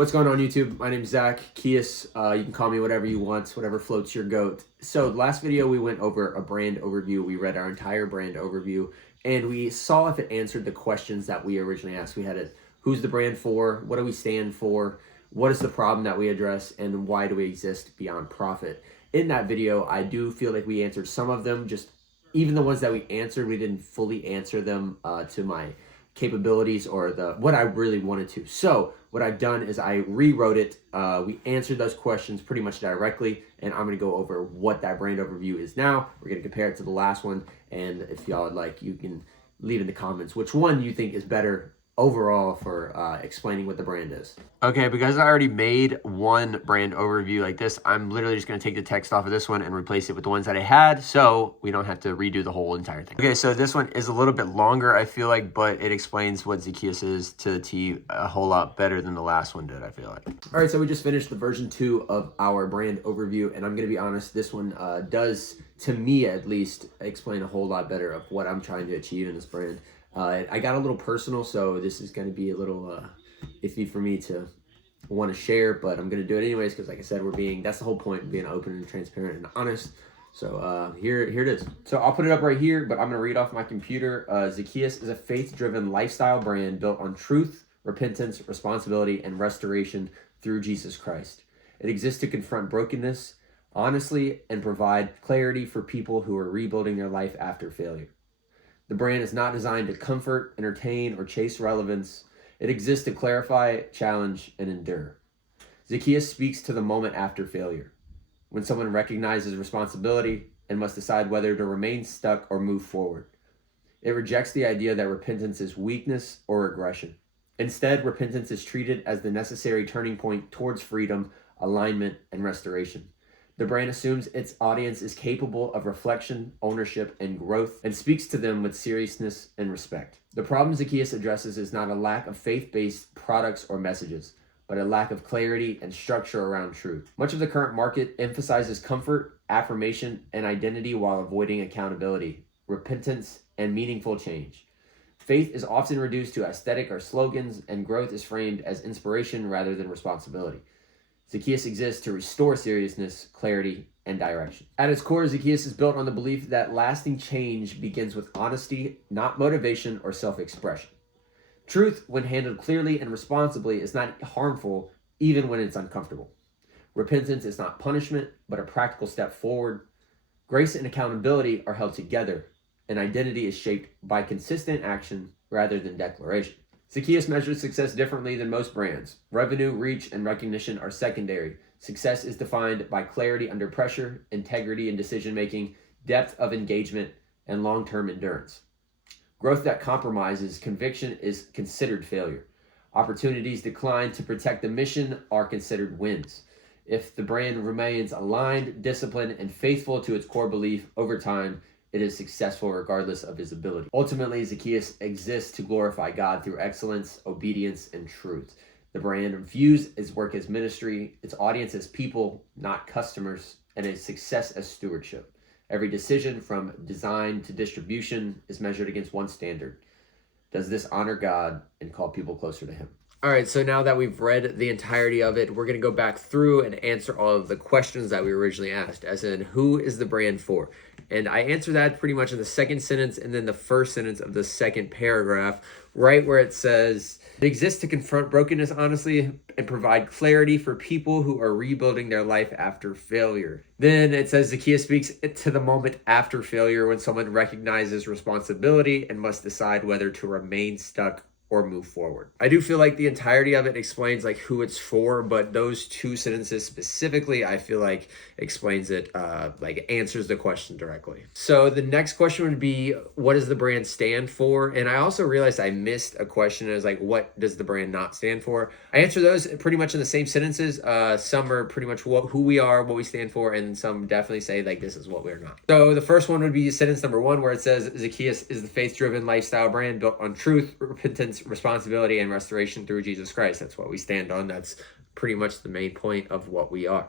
What's going on YouTube? My name's Zakeiuz. You can call me whatever you want, whatever floats your goat. So last video we went over a brand overview. We read our entire brand overview and we saw if it answered the questions that we originally asked. We had it, who's the brand for? What do we stand for? What is the problem that we address? And why do we exist beyond profit? In that video, I do feel like we answered some of them. Just even the ones that we answered, we didn't fully answer them to my capabilities or what I really wanted to. So what I've done is I rewrote it. We answered those questions pretty much directly, and I'm going to go over what that brand overview is now. We're going to compare it to the last one, and if y'all would like, you can leave in the comments which one you think is better overall for explaining what the brand is. Okay, because I already made one brand overview like this, I'm literally just going to take the text off of this one and replace it with the ones that I had, so we don't have to redo the whole entire thing. Okay, so this one is a little bit longer, I feel like, but it explains what Zakeiuz is to the T a whole lot better than the last one did, I feel like. All right, so we just finished the version 2 of our brand overview, and I'm going to be honest, this one does, to me at least, explain a whole lot better of what I'm trying to achieve in this brand. I got a little personal, so this is going to be a little iffy for me to want to share, but I'm going to do it anyways because, like I said, that's the whole point, being open and transparent and honest. So here it is. So I'll put it up right here, but I'm going to read off my computer. Zakeiuz is a faith-driven lifestyle brand built on truth, repentance, responsibility, and restoration through Jesus Christ. It exists to confront brokenness honestly and provide clarity for people who are rebuilding their life after failure. The brand is not designed to comfort, entertain, or chase relevance. It exists to clarify, challenge, and endure. Zakeiuz speaks to the moment after failure, when someone recognizes responsibility and must decide whether to remain stuck or move forward. It rejects the idea that repentance is weakness or aggression. Instead, repentance is treated as the necessary turning point towards freedom, alignment, and restoration. The brand assumes its audience is capable of reflection, ownership, and growth, and speaks to them with seriousness and respect. The problem Zakeiuz addresses is not a lack of faith-based products or messages, but a lack of clarity and structure around truth. Much of the current market emphasizes comfort, affirmation, and identity while avoiding accountability, repentance, and meaningful change. Faith is often reduced to aesthetic or slogans, and growth is framed as inspiration rather than responsibility. Zakeiuz exists to restore seriousness, clarity, and direction. At its core, Zakeiuz is built on the belief that lasting change begins with honesty, not motivation or self-expression. Truth, when handled clearly and responsibly, is not harmful even when it's uncomfortable. Repentance is not punishment, but a practical step forward. Grace and accountability are held together, and identity is shaped by consistent action rather than declaration. Zakeiuz measures success differently than most brands. Revenue, reach, and recognition are secondary. Success is defined by clarity under pressure, integrity in decision-making, depth of engagement, and long-term endurance. Growth that compromises conviction is considered failure. Opportunities declined to protect the mission are considered wins. If the brand remains aligned, disciplined, and faithful to its core belief over time, it is successful regardless of visibility. Ultimately, Zakeiuz exists to glorify God through excellence, obedience, and truth. The brand views its work as ministry, its audience as people, not customers, and its success as stewardship. Every decision from design to distribution is measured against one standard. Does this honor God and call people closer to Him? All right, so now that we've read the entirety of it, we're going to go back through and answer all of the questions that we originally asked, as in, who is the brand for? And I answer that pretty much in the second sentence and then the first sentence of the second paragraph, right where it says, it exists to confront brokenness honestly and provide clarity for people who are rebuilding their life after failure. Then it says Zakeiuz speaks to the moment after failure when someone recognizes responsibility and must decide whether to remain stuck or move forward. I do feel like the entirety of it explains like who it's for, but those two sentences specifically, I feel like explains it, like answers the question directly. So the next question would be, what does the brand stand for? And I also realized I missed a question as like, what does the brand not stand for? I answer those pretty much in the same sentences. Some are pretty much who we are, what we stand for, and some definitely say like, this is what we're not. So the first one would be sentence number 1, where it says, Zakeiuz is the faith-driven lifestyle brand built on truth, repentance, responsibility, and restoration through Jesus Christ. That's what we stand on. That's pretty much the main point of what we are.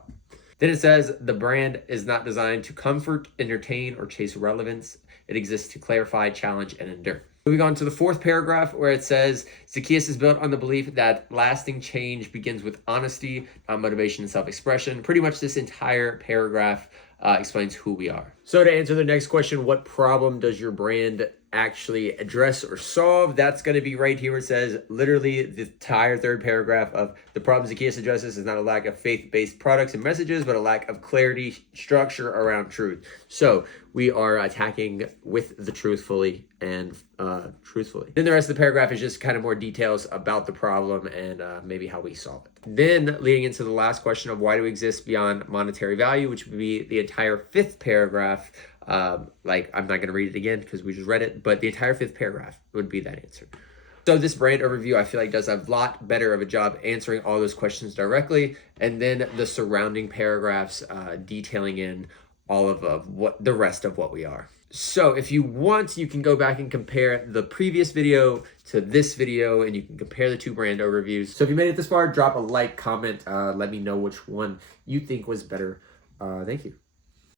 Then it says the brand is not designed to comfort, entertain, or chase relevance. It exists to clarify, challenge, and endure. Moving on to the fourth paragraph where it says, Zakeiuz is built on the belief that lasting change begins with honesty, not motivation and self-expression. Pretty much this entire paragraph explains who we are. So to answer the next question, what problem does your brand actually address or solve? That's going to be right here. It says literally the entire third paragraph of the problem Zakeiuz addresses is not a lack of faith-based products and messages, but a lack of clarity, structure around truth. So we are attacking with the truthfully and truthfully. Then the rest of the paragraph is just kind of more details about the problem and maybe how we solve it. Then leading into the last question of why do we exist beyond monetary value, which would be the entire fifth paragraph. Like I'm not going to read it again because we just read it, but the entire fifth paragraph would be that answer. So this brand overview, I feel like does a lot better of a job answering all those questions directly. And then the surrounding paragraphs detailing in all of what the rest of what we are. So if you want, you can go back and compare the previous video to this video and you can compare the two brand overviews. So if you made it this far, drop a like, comment, let me know which one you think was better. Thank you.